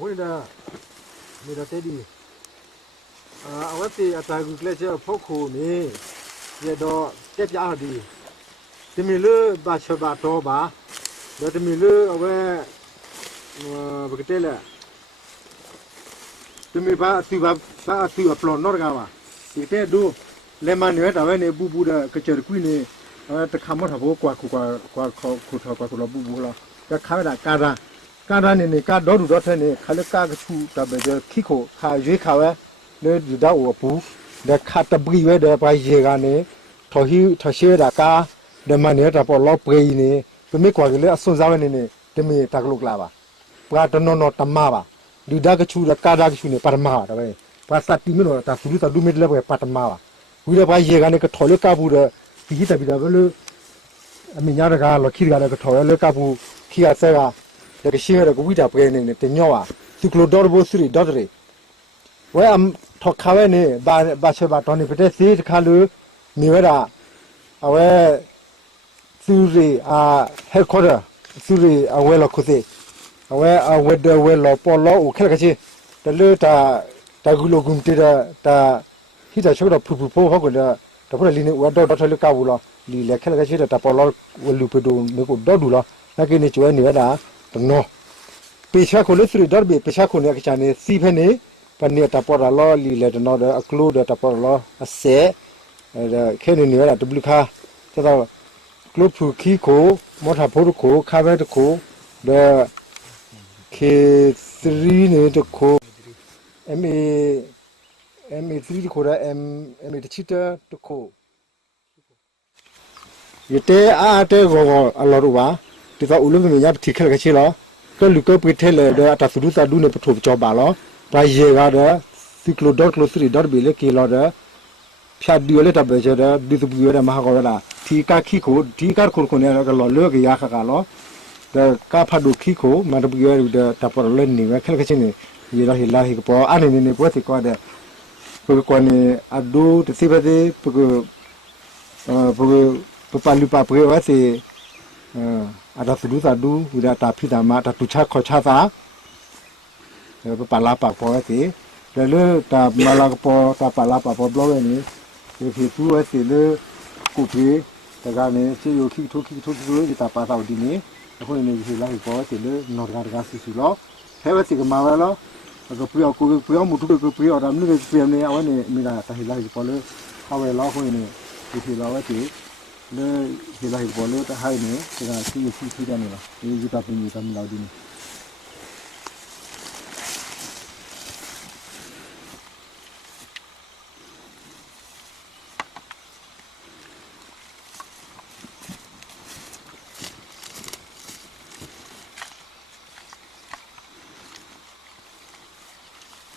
ဝင်တာမိတာတဲ့ဒီအဝတ်တီအတာကူကလေးချဖို့ခုနေရတော့တက်ပြားဒီတမီလူဘာချဘာတော့ပါဒါတမီလူအဝဲဘကတဲ့လေတမီဘာစီဘာစီအပလောနော်ကပါဒီတဲ့ဒူလေမန်ရွေးတာပဲနေပူပူတဲ့ကချရကွီနေတခါမထားဖို့ကွာခုထောကွာလောပူပူလားကခါရကာရာနေကတော့တော့ထဲနေခလကာကချူတပဲခိခိုခါရွေးခါပဲလေဒီတော့ဝပူတဲ့ခါတပရီဝဲတဲ့ပိုင်ရေကနေထော်ဟီထော်ရှေတာကာဒမနေတာပေါ်လောပရီနေပမေကွာကလေးအစွန်စားနေနေတမေတကလုကလာပါပရာတနော်တမပါဒီဒါကချူရကာဒါကချူနေပရမတာပဲပါစတိမနောတာဖူလူတာဒုမေလည်းပဲပတမပါဝီရပိုင်ရေကနေကထော်လေကဘူးတဲ့ဒီတပိတာဘလို့အမညာတကာလော်ခိကလည်းကထော်လေကဘူးခိရဆဲကတကရှိရကဝိတာပဲနေတင်ညောပါသူကလိုဒေါ်ဘိုစီဒေါ်ရီဝဲအထောက်ခါဝဲနေဘာချဘာတော်နေပတဲ့စီတခါလူနေဝဲတာအဝဲသူရီဟက်ခေါ်တာသူရီအဝဲလောက်ခုစေအဝဲဒဝဲလောက်ပေါ်လောက်ခက်ခချီတလူတာဂူလိုဂုံတေတာဟိတာချိုတော့ဖူဖို့ဟုတ်ကလည်းတဖက်လီနေဝတော့တော်ထလကဘူးလားလီလက်ခက်ခချီတာပေါ်လောက်ဝလူပဒိုမေကိုတော့ဒူလားနကိနေကျွဲနေဝဲတာနော်ပေရှာကိုလို့စရီဒေါ်ဘေပေရှာကိုနေကချာနေစီဖဲနေပနေတာပေါ်လာလီလက်တော့အကလိုတာပေါ်လာအစဲခဲနေနေရတာဒူပလီခါကျတော့ကလုဖူခီကိုမော်ထာဖိုကိုခါဘဲတကိုဒါကေ3နေတကို MA3 တကိုဒါ MA တချီတတကိုရတဲ့အားတဲ့ကိုအလောရပါဒီကဦးလုံးမြညာတိခက်ခချီလောကလူကပိထဲလေတော့အတသုဒသဒုနေပထုကြောပါလောဘာရေကတော့စီကလိုဒေါကလို3ဒေါဘီလေကီလောတဲ့ဖြတ်ဒီလေတပဲကျတဲ့ဒီသူပြရမဟာကောလာထီကခိကိုဒီကခုခုနေကလောလောကရခကလောတဲ့ကဖတ်ဒုခိကိုမတပြရတဲ့တပေါ်လေနေခက်ခချင်းနေရေလာဟီလာဟီပေါ်အနေနေပွဲစီကောတဲ့ပကကောနေအဒူတစီပါသေးပပလူပါပွဲဝစီအဒါသုဒသဒူဝိရတာဖိတာမတာတူချခေါ်ချတာပလာပါပေါ်စီလေတာမလာပေါ်တာပလာပါပေါ်ဘလောနေဒီသူဝစီလေကုပြေတကနေစီယိုခိထုဒီတာပါသောဒီနေအခုနေဒီလာပေါ်စီလေနော်ဂါစီစီလောဟဲဝစီကမာဝလောကပြောမှုတူကပြောတာမြို့ပြေနေအဝနေမိလာတာဟိလာပေါ်လေဟောဝဲလောခုနေဒီလာဝစီလေဟိလာပေါ်လေတာဟိုင်းနေဒါစီယိုခိတယ်နေလားဒီကပ်ပြီးတာမလာဒီနေ